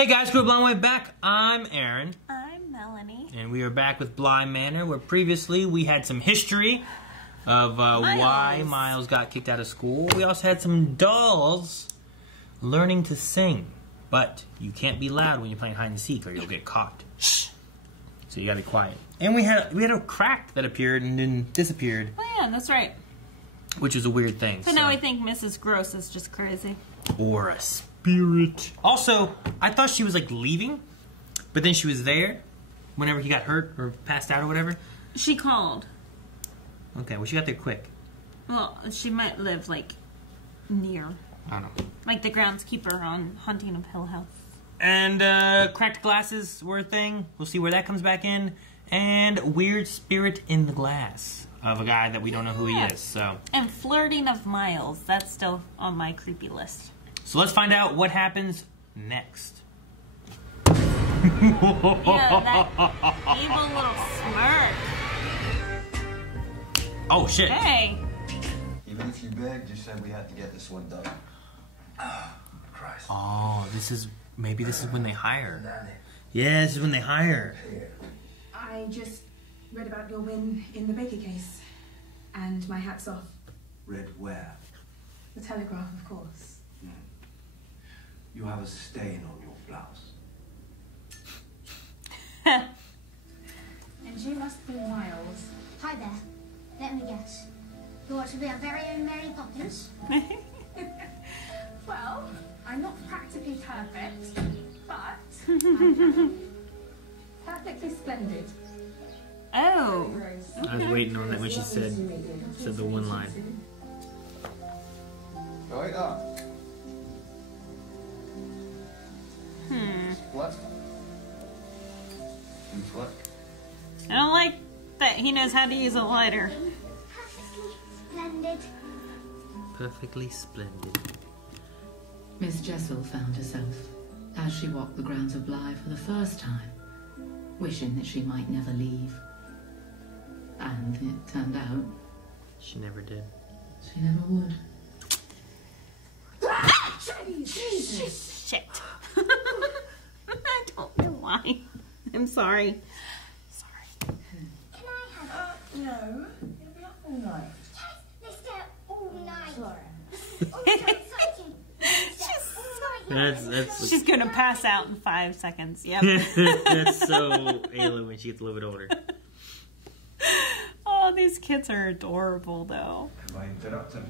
Hey guys, we're Bly back. I'm Aaron. I'm Melanie. And we are back with Bly Manor, where previously we had some history of why Miles got kicked out of school. We also had some dolls learning to sing. But you can't be loud when you're playing hide and seek or you'll get caught. So you gotta be quiet. And we had a crack that appeared and then disappeared. Oh yeah, that's right. Which is a weird thing. So now we think Mrs. Gross is just crazy. Or a spirit. Also, I thought she was like leaving, but then she was there whenever he got hurt or passed out or whatever. She called. Okay, well she got there quick. Well, she might live like near. I don't know. Like the groundskeeper on Haunting of Hill House. And cracked glasses were a thing. We'll see where that comes back in. And weird spirit in the glass of a guy that we don't know who he is. So. And flirting of Miles. That's still on my creepy list. So let's find out what happens next. Yeah, that evil little smirk. Oh shit. Hey. Even if you begged, you said we had to get this one done. Oh, Christ. Oh, maybe this is when they hire. Yeah, this is when they hire. I just read about your win in the Baker case, and my hat's off. Read where? The Telegraph, of course. You have a stain on your blouse. And you must be Miles. Hi there. Let me guess. You want to be our very own Mary Poppins? Well, I'm not practically perfect, but I am perfectly splendid. Oh. I was waiting on that when she said the one line. Right up. What? What? I don't like that he knows how to use a lighter. Perfectly splendid. Perfectly splendid. Miss Jessel found herself, as she walked the grounds of Bly for the first time, wishing that she might never leave. And it turned out... she never did. She never would. Jesus. Shit. I don't know why. I'm sorry. Sorry. Can I have No. You'll be up all night. Yes, they stay up all night. Sorry. Oh, so exciting. That's She's gonna pass out in 5 seconds. Yep. That's so Ayla when she gets a little bit older. Oh, these kids are adorable, though. Am I interrupting?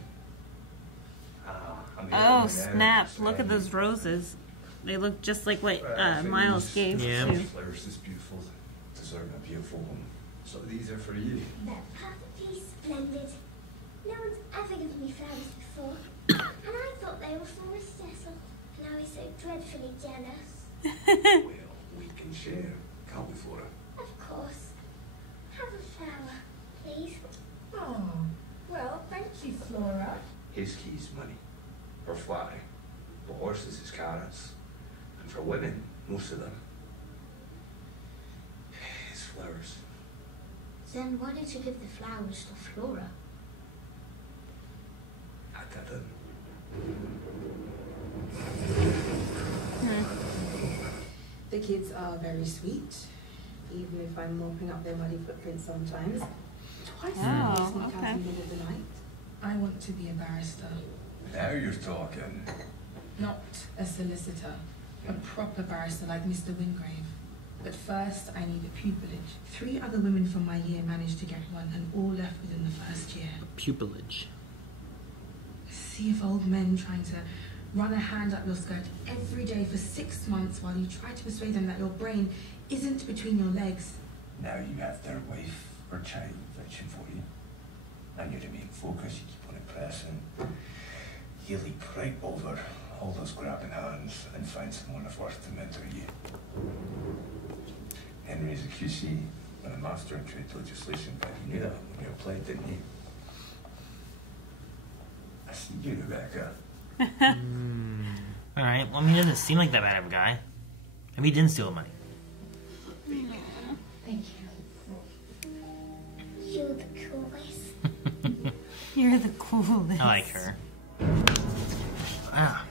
Oh, snap. Look at those roses. They look just like what Miles gave Yeah. to... Flowers is beautiful. Deserve a beautiful one. So these are for you. They're perfectly splendid. No one's ever given me flowers before. And I thought they were for Miss Jessel. And I was so dreadfully jealous. Well, we can share, can't we, Flora? Of course. Have a flower, please. Oh, well, thank you, Flora. His key's money. For flying. For horses is carrots. And for women, most of them. It's flowers. Then why did you give the flowers to Flora? I didn't. The kids are very sweet, even if I'm mopping up their muddy footprints sometimes. Twice a Oh, week, sneak out okay. in the middle of the night. I want to be a barrister, Now you're talking. not a solicitor. A proper barrister like Mr. Wingrave. But first, I need a pupillage. 3 other women from my year managed to get one, and all left within the first year. Pupillage. A sea of old men trying to run a hand up your skirt every day for 6 months while you try to persuade them that your brain isn't between your legs. Now you have their wife or child fetching for you. And you're the main focus, you keep on impressing. You leap right over all those grabbing hands and find someone of worth to mentor you. Henry's a QC and a master in trade legislation, but he knew that when you applied, didn't he? I see you, Rebecca. Alright, well, I mean, he doesn't seem like that bad of a guy. I mean, he didn't steal the money. Thank you. You're the coolest. You're the coolest. I like her. Ah.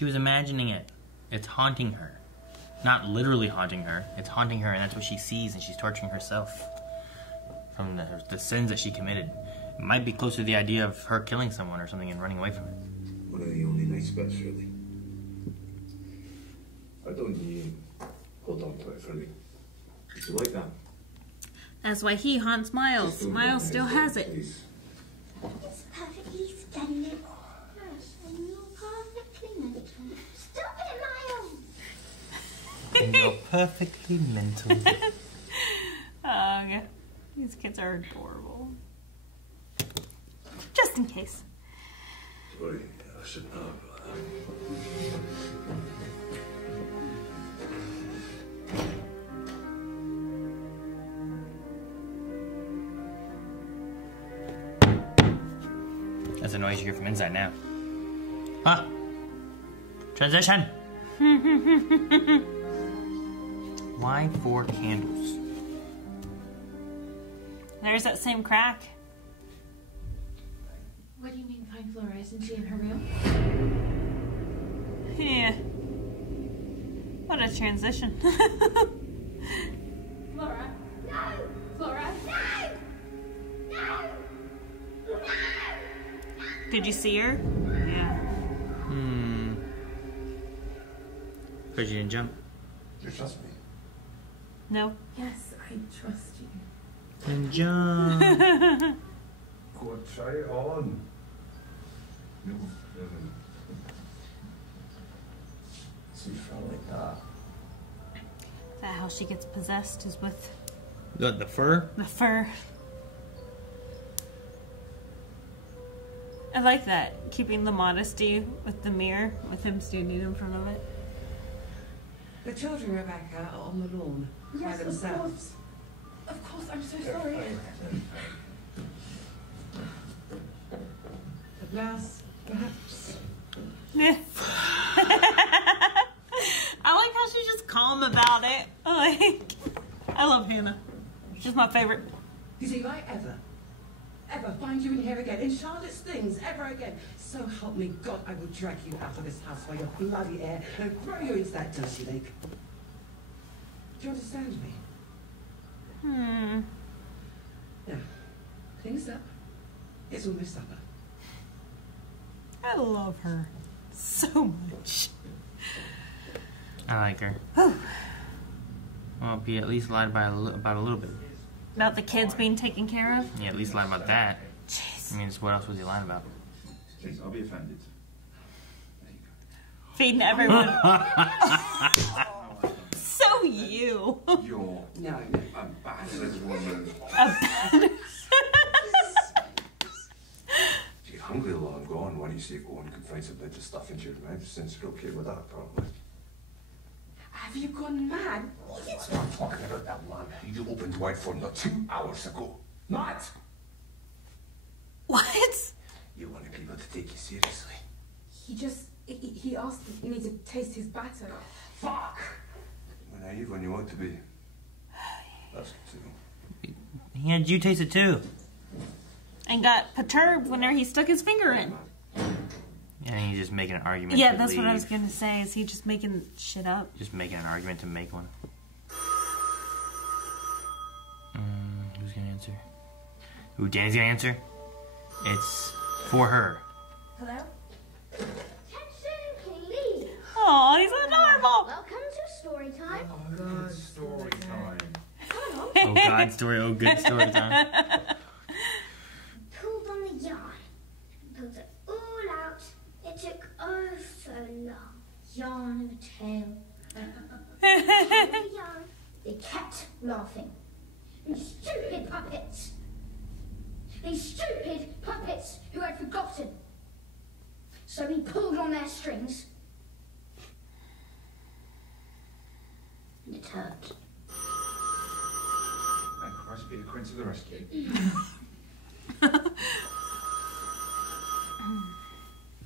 She was imagining it. It's haunting her. Not literally haunting her. It's haunting her, and that's what she sees, and she's torturing herself from the sins that she committed. It might be closer to the idea of her killing someone or something and running away from it. One of the only nice bits, really. I don't need hold on to it for me. Did you like that? That's why he haunts Miles. Miles still has it. Please. It's perfectly splendid. Yes, and you're perfectly mental. Stop it, Miles! And you're perfectly mental. Oh, yeah. These kids are adorable. Just in case. Sorry, I shouldn't have. That's a noise you hear from inside now. Ah! Transition! Why 4 candles? There's that same crack. What do you mean find Flora? Isn't she in her room? Yeah. What a transition. Flora? No! Flora? No! No! No! Did you see her? Yeah. Because you didn't jump. You trust me? No. Yes, I trust you. Then jump. Go try it on. No. See, felt like that. Is that how she gets possessed? Is with The fur? the fur. I like that. Keeping the modesty with the mirror, with him standing in front of it. The children, Rebecca, are on the lawn by themselves. Of course, I'm so sorry. A glass, perhaps. Yeah. I like how she's just calm about it. I love Hannah. She's my favorite. Did I ever find you in here again, in Charlotte's things, ever again? So help me God, I will drag you out of this house by your bloody hair and throw you into that dirty lake. Do you understand me? Now, things up. It's almost supper. I love her so much. I like her. Well, he at least lied about a little bit. About the kids being taken care of? Yeah, at least lied about that. Jeez. I mean, what else was he lying about? Please, I'll be offended. Feeding everyone. So you. You're No. a bastard woman. If you're hungry while I'm gone, why don't you see if Owen can find some bit of stuff into your mouth, since you're okay with that, probably. Have you gone mad? Let's not talking about that man you opened wide for not 2 hours ago. Not! What? You wanted people to take you seriously. He asked me to taste his batter. Fuck! You're naive when you want to be. That's good too. He had you taste it too. And got perturbed whenever he stuck his finger in. And he's just making an argument. Yeah, to that's what I was leave. gonna say. Is he just making shit up? Just making an argument to make one. Who's gonna answer? Who? Danny's gonna answer? It's for her. Hello? Attention, please! Oh, he's adorable. Welcome to story time. Good story time. Oh, God story. Oh, good story time. Pulled on the yarn. Pulled it all out. It took oh so long. Yarn of a tale. The yarn. They kept laughing. These stupid puppets. These stupid puppets who had forgotten. So he pulled on their strings. And it hurt. And Christ be the Queen to the rescue.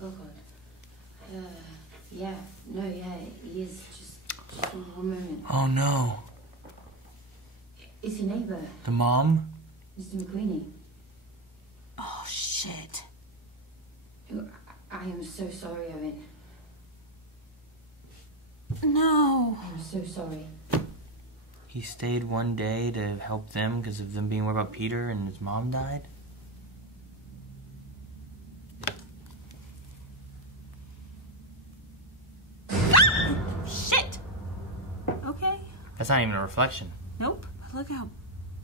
Oh God. Yeah, he is just for one moment. Oh, no. Is your neighbour, The mom? Mr. McQueenie? Oh shit. I am so sorry, Owen. No. I'm so sorry. He stayed one day to help them because of them being worried about Peter and his mom died? Shit! Okay. That's not even a reflection. Nope. Look how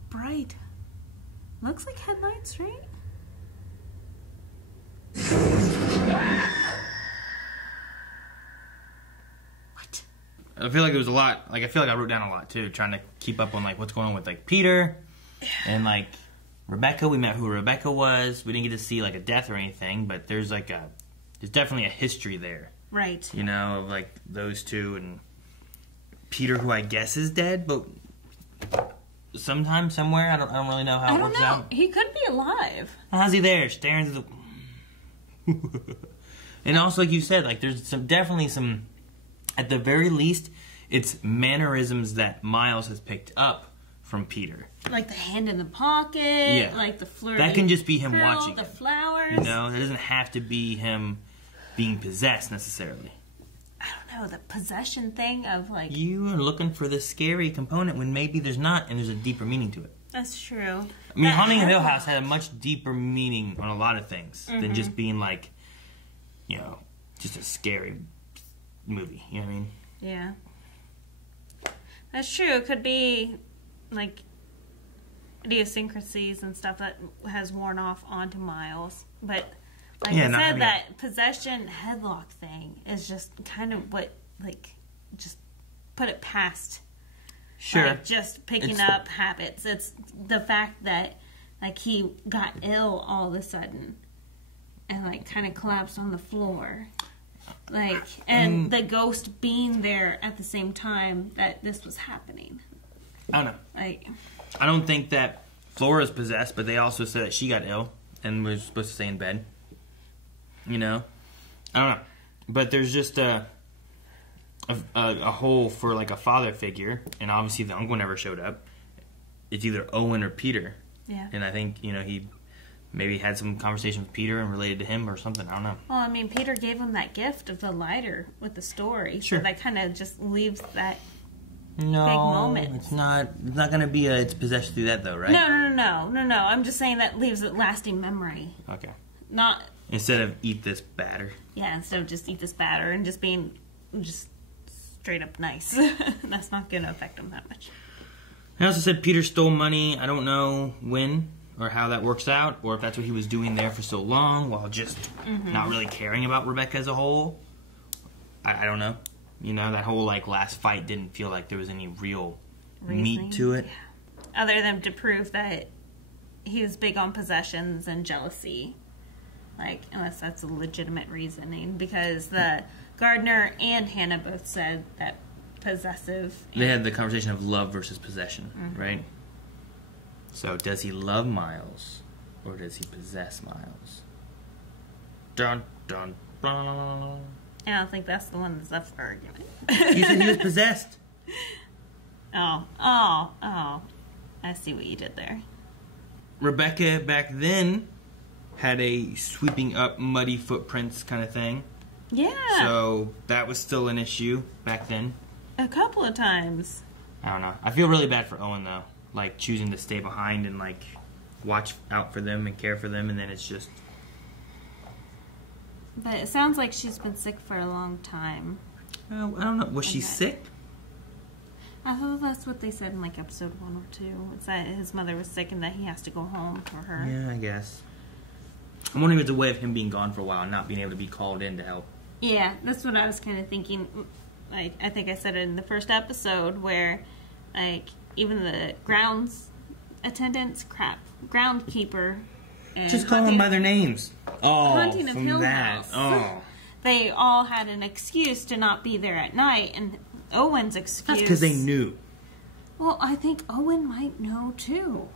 bright. Looks like headlights, right? What? I feel like it was a lot. Like, I feel like I wrote down a lot, too, trying to keep up on, like, what's going on with, like, Peter and, like, Rebecca. We met who Rebecca was. We didn't get to see, like, a death or anything, but there's, like, there's definitely a history there. Right. You know, of, like, those two and Peter, who I guess is dead, but sometime, somewhere, I don't really know how it works out. He could be alive. How's he there, staring through the... And also, like you said, like, there's definitely some... At the very least, it's mannerisms that Miles has picked up from Peter. Like the hand in the pocket, Yeah. like the flirty That can just be him curl, watching the him. flowers. You know, it doesn't have to be him being possessed, necessarily. I don't know, the possession thing of, like... You are looking for the scary component when maybe there's not, and there's a deeper meaning to it. That's true. I mean, Haunting of Hill House had a much deeper meaning on a lot of things than just being, like, you know, just a scary movie. You know what I mean? Yeah. That's true. It could be, like, idiosyncrasies and stuff that has worn off onto Miles. But, like I said, that possession headlock thing is just kind of what, like, just put it past... Sure. Like, just picking up habits. It's the fact that, like, he got ill all of a sudden and, like, kind of collapsed on the floor. Like, and the ghost being there at the same time that this was happening. I don't know. Like, I don't think that Flora's possessed, but they also said that she got ill and was supposed to stay in bed. You know? I don't know. But there's just a hole for, like, a father figure, and obviously the uncle never showed up. It's either Owen or Peter. Yeah. And I think, you know, he maybe had some conversation with Peter and related to him or something. I don't know. well, I mean, Peter gave him that gift of the lighter with the story. Sure. So that kind of just leaves that No, big moment. it's not going to be it's possessed through that, though, right? No. I'm just saying that leaves a lasting memory. Okay. Not, Instead of eat this batter. yeah, instead of just eat this batter and just being just straight up nice. That's not going to affect him that much. I also said Peter stole money. I don't know when or how that works out, or if that's what he was doing there for so long while just not really caring about Rebecca as a whole. I don't know. You know, that whole, like, last fight didn't feel like there was any real meat to it. Yeah. Other than to prove that he was big on possessions and jealousy. Like, unless that's a legitimate reasoning. Because the gardener and Hannah both said that possessive... They had the conversation of love versus possession, right? So, does he love Miles, or does he possess Miles? Dun, dun, dun. I don't think that's the one that's up for argument. You said he was possessed. Oh. I see what you did there. Rebecca, back then, had a sweeping up muddy footprints kind of thing. Yeah. So, that was still an issue back then. A couple of times. I don't know. I feel really bad for Owen, though. Like, choosing to stay behind and, like, watch out for them and care for them, and then it's just... But it sounds like she's been sick for a long time. I don't know. Was she sick? I thought that's what they said in, like, episode 1 or 2. It's that his mother was sick and that he has to go home for her. Yeah, I guess. I'm wondering if it's a way of him being gone for a while and not being able to be called in to help. Yeah, that's what I was kind of thinking. Like, I think I said it in the first episode where, like, even the grounds attendants, groundkeeper, and just call them by their names. Oh, Haunting of from Hill that. House. Oh, they all had an excuse to not be there at night, and Owen's excuse... that's because they knew. Well, I think Owen might know, too.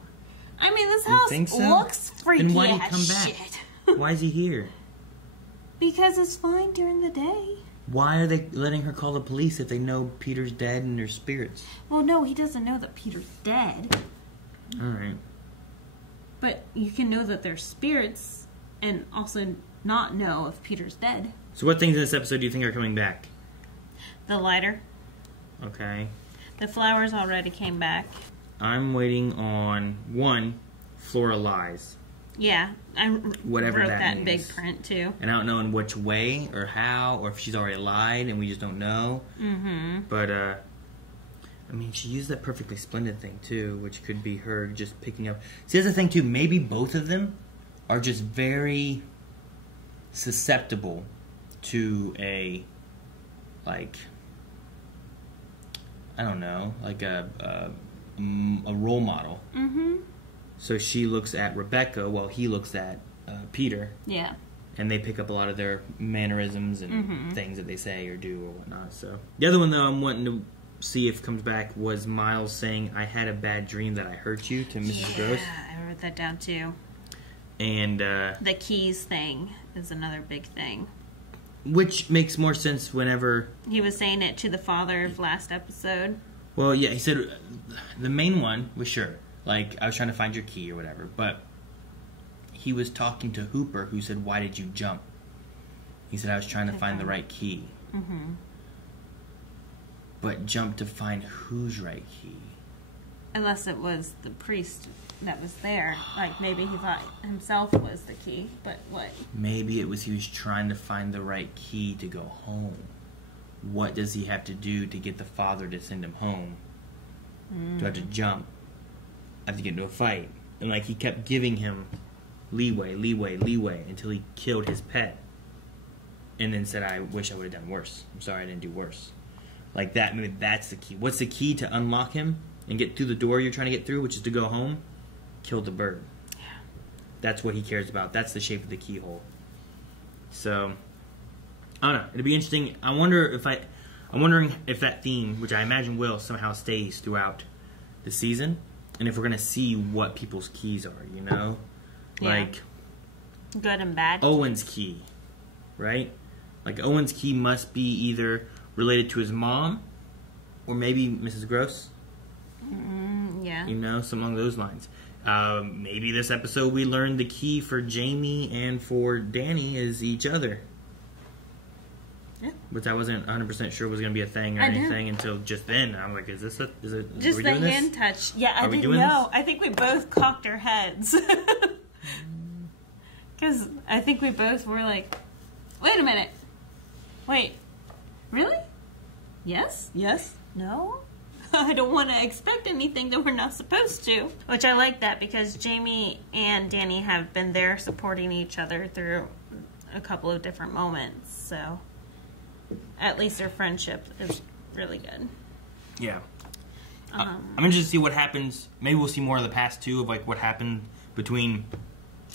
I mean, this You house think so? looks freaky Then why did he as come back? shit. Why is he here? Because it's fine during the day. Why are they letting her call the police if they know Peter's dead and there's spirits? Well, no, he doesn't know that Peter's dead. Alright. But you can know that there's spirits and also not know if Peter's dead. So what things in this episode do you think are coming back? The lighter. Okay. The flowers already came back. I'm waiting on one, Flora lies. Yeah, I Whatever wrote that that in means. big print too. And I don't know in which way or how, or if she's already lied and we just don't know. Mm-hmm. But, I mean, she used that perfectly splendid thing too, which could be her just picking up. See, that's the thing too. Maybe both of them are just very susceptible to a, like, I don't know, like a role model. Mm-hmm. So she looks at Rebecca while he looks at Peter. Yeah. And they pick up a lot of their mannerisms and things that they say or do or whatnot. So the other one, though, I'm wanting to see if it comes back was Miles saying, "I had a bad dream that I hurt you" to Mrs. Gross. Yeah, I wrote that down too. And the keys thing is another big thing. which makes more sense whenever He was saying it to the father of last episode. Well, yeah, he said the main one was sure. Like, I was trying to find your key or whatever, but he was talking to Hooper, who said, "Why did you jump?" He said, "I was trying to find the right key." Mm-hmm. But jump to find whose right key? Unless it was the priest that was there. Like, maybe he thought himself was the key, but what? Maybe it was he was trying to find the right key to go home. What does he have to do to get the father to send him home? Do I have to jump? I have to get into a fight? And, like, he kept giving him leeway until he killed his pet. And then said, "I wish I would have done worse. I'm sorry I didn't do worse." Like that, maybe that's the key. What's the key to unlock him and get through the door you're trying to get through, which is to go home? Kill the bird. Yeah. That's what he cares about. That's the shape of the keyhole. So, I don't know. It'd be interesting. I'm wondering if that theme, which I imagine will, somehow stays throughout the season, and if we're gonna see what people's keys are. You know, Yeah. like Good and bad. Owen's key, right? Like Owen's key must be either related to his mom, or maybe Mrs. Gross. Yeah. You know, something along those lines. Maybe this episode we learned the key for Jamie and for Danny is each other. Yeah. Which I wasn't 100% sure was going to be a thing or I know. anything until just then. I'm like, is it? Are Just we the doing this? hand touch. Yeah, I Are we didn't doing know. this? I think we both cocked our heads. Because I think we both were like, wait a minute. Wait. Really? Yes? Yes? No? I don't want to expect anything that we're not supposed to. Which I like that because Jamie and Danny have been there supporting each other through a couple of different moments. So at least their friendship is really good. Yeah. I'm interested to see what happens. Maybe we'll see more of the past too of like what happened between,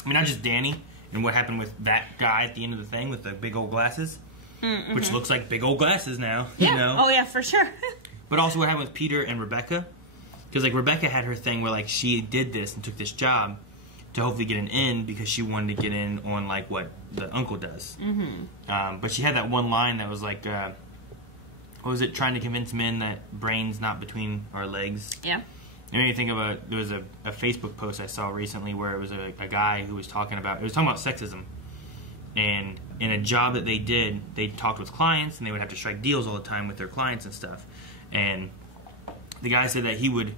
I mean, not just Danny and what happened with that guy at the end of the thing with the big old glasses, which looks like big old glasses now. Yeah. You know? Oh yeah, for sure. But also what happened with Peter and Rebecca, because like Rebecca had her thing where like she did this and took this job to hopefully get an in because she wanted to get in on like what the uncle does. But she had that one line that was like, what was it? Trying to convince men that brains not between our legs. Yeah. It made me think of there was a Facebook post I saw recently where it was a guy who was talking about sexism. And in a job that they did, they talked with clients and they would have to strike deals all the time with their clients and stuff. And the guy said that he would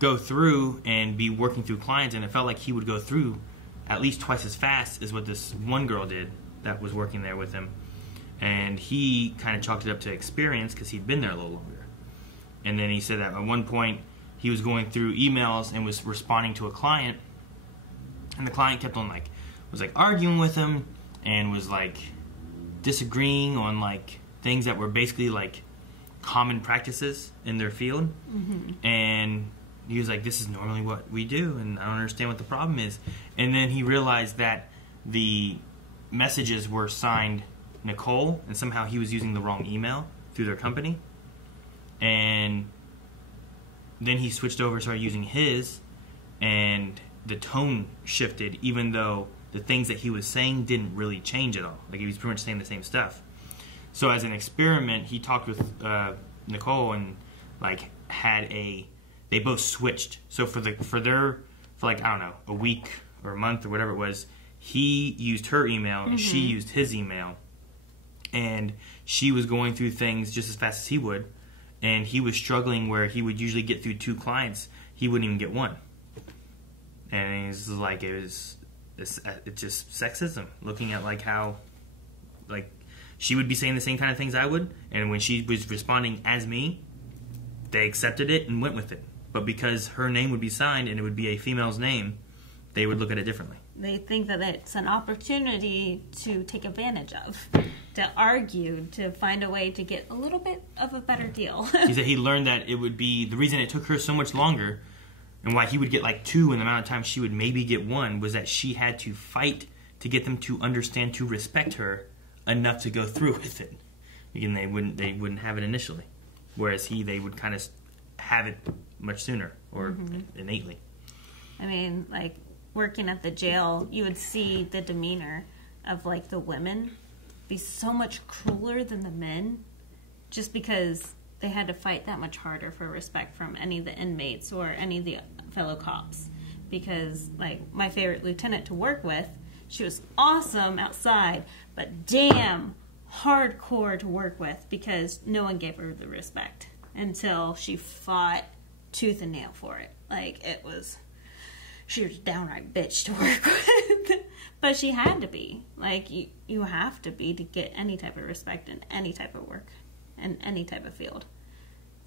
go through and be working through clients, and it felt like he would go through at least twice as fast as what this one girl did that was working there with him. And he kind of chalked it up to experience because he'd been there a little longer. And then he said that at one point he was going through emails and was responding to a client, and the client kept on was arguing with him and was like disagreeing on like things that were basically like common practices in their field. And he was like, "This is normally what we do, and I don't understand what the problem is." And then he realized that the messages were signed Nicole, and somehow he was using the wrong email through their company. And then he switched over and started using his, and the tone shifted, even though the things that he was saying didn't really change at all. Like, he was pretty much saying the same stuff. So as an experiment, he talked with Nicole and like they both switched. So for like, I don't know, a week or a month or whatever it was, he used her email and she used his email, and she was going through things just as fast as he would, and he was struggling where he would usually get through 2 clients, he wouldn't even get 1. And he's like, it's just sexism, looking at like how, like, she would be saying the same kind of things I would, and when she was responding as me, they accepted it and went with it. But because her name would be signed and it would be a female's name, they would look at it differently. They think that it's an opportunity to take advantage of, to argue, to find a way to get a little bit of a better deal. He said he learned that it would be, the reason it took her so much longer and why he would get like 2 in the amount of time she would maybe get 1 was that she had to fight to get them to understand, to respect her enough to go through with it. Again, they wouldn't have it initially. Whereas they would kind of have it much sooner or innately. I mean, like, working at the jail, you would see the demeanor of, like, the women be so much crueler than the men just because they had to fight that much harder for respect from any of the inmates or any of the fellow cops. Because, like, my favorite lieutenant to work with, she was awesome outside, but damn hardcore to work with because no one gave her the respect until she fought tooth and nail for it. Like, she was a downright bitch to work with. But she had to be. Like, you have to be to get any type of respect in any type of work and any type of field.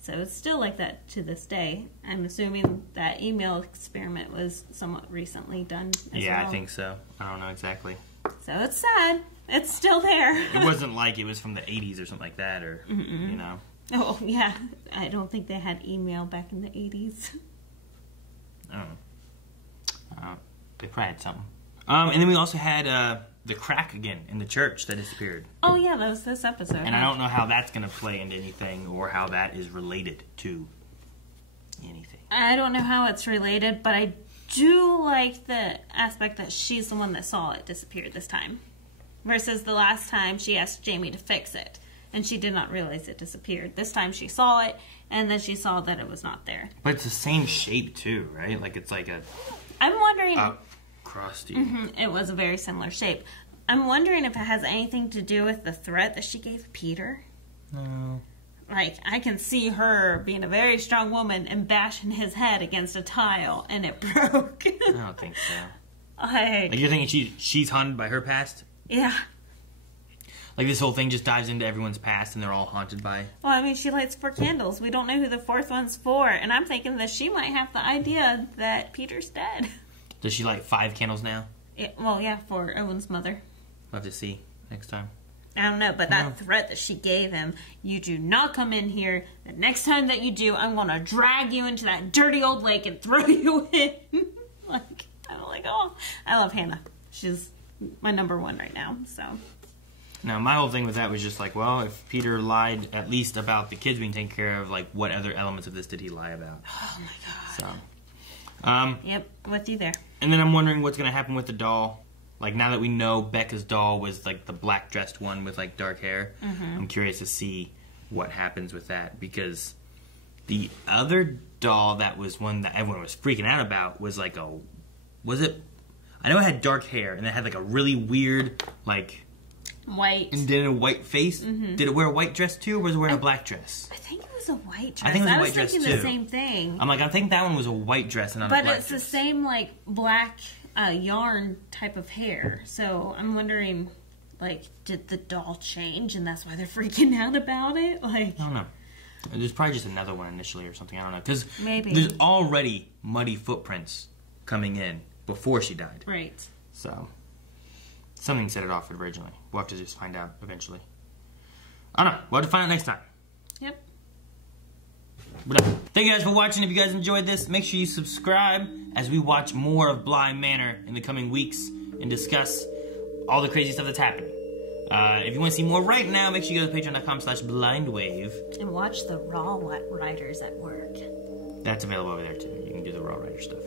So it's still like that to this day. I'm assuming that email experiment was somewhat recently done as well. Yeah, I think so. I don't know exactly. So it's sad. It's still there. It wasn't like it was from the 80s or something like that, or, you know. Oh, yeah. I don't think they had email back in the 80s. I don't know. They probably had something. And then we also had the crack again in the church that disappeared. Oh, yeah, that was this episode. And I don't know how that's going to play into anything or how that is related to anything. I don't know how it's related, but I do like the aspect that she's the one that saw it disappear this time. Versus the last time she asked Jamie to fix it. And she did not realize it disappeared. This time she saw it, and then she saw that it was not there. But it's the same shape too, right? Like it's like a... I'm wondering... crusty. It was a very similar shape. I'm wondering if it has anything to do with the threat that she gave Peter. No. Like, I can see her being a very strong woman and bashing his head against a tile, and it broke. I don't think so. Like you're thinking she's haunted by her past? Yeah. Like this whole thing just dives into everyone's past and they're all haunted by... Well, I mean, she lights 4 candles. We don't know who the 4th one's for. And I'm thinking that she might have the idea that Peter's dead. Does she light 5 candles now? Well, yeah, for Owen's mother. We'll have to see next time. I don't know, but that threat that she gave him, you do not come in here. The next time that you do, I'm going to drag you into that dirty old lake and throw you in. Like, I'm like, oh, I love Hannah. She's my number 1 right now, so... Now, my whole thing with that was just like, well, if Peter lied at least about the kids being taken care of, like, what other elements of this did he lie about? Oh, my God. So, yep, with you there. And then I'm wondering what's going to happen with the doll. Like, now that we know Becca's doll was, like, the black-dressed one with, like, dark hair, I'm curious to see what happens with that. Because the other doll that was one that everyone was freaking out about was, like, was it... I know it had dark hair, and it had, like, a really weird, like... White. And did it a white face? Did it wear a white dress too, or was it wearing a black dress? I think it was a white dress. I think it was a white dress too. I was thinking the same thing. I'm like, I think that one was a white dress and not a black dress. But it's the same, like, black yarn type of hair. So I'm wondering, like, did the doll change and that's why they're freaking out about it? Like, I don't know. There's probably just another one initially or something. I don't know. Because there's already muddy footprints coming in before she died. Right. So... something set it off originally. We'll have to just find out eventually. I don't know. We'll have to find out next time. Yep. But thank you guys for watching. If you guys enjoyed this, make sure you subscribe as we watch more of Bly Manor in the coming weeks and discuss all the crazy stuff that's happening. If you want to see more right now, make sure you go to patreon.com/blindwave. And watch the Raw Writers at Work. That's available over there too. You can do the Raw Writer stuff.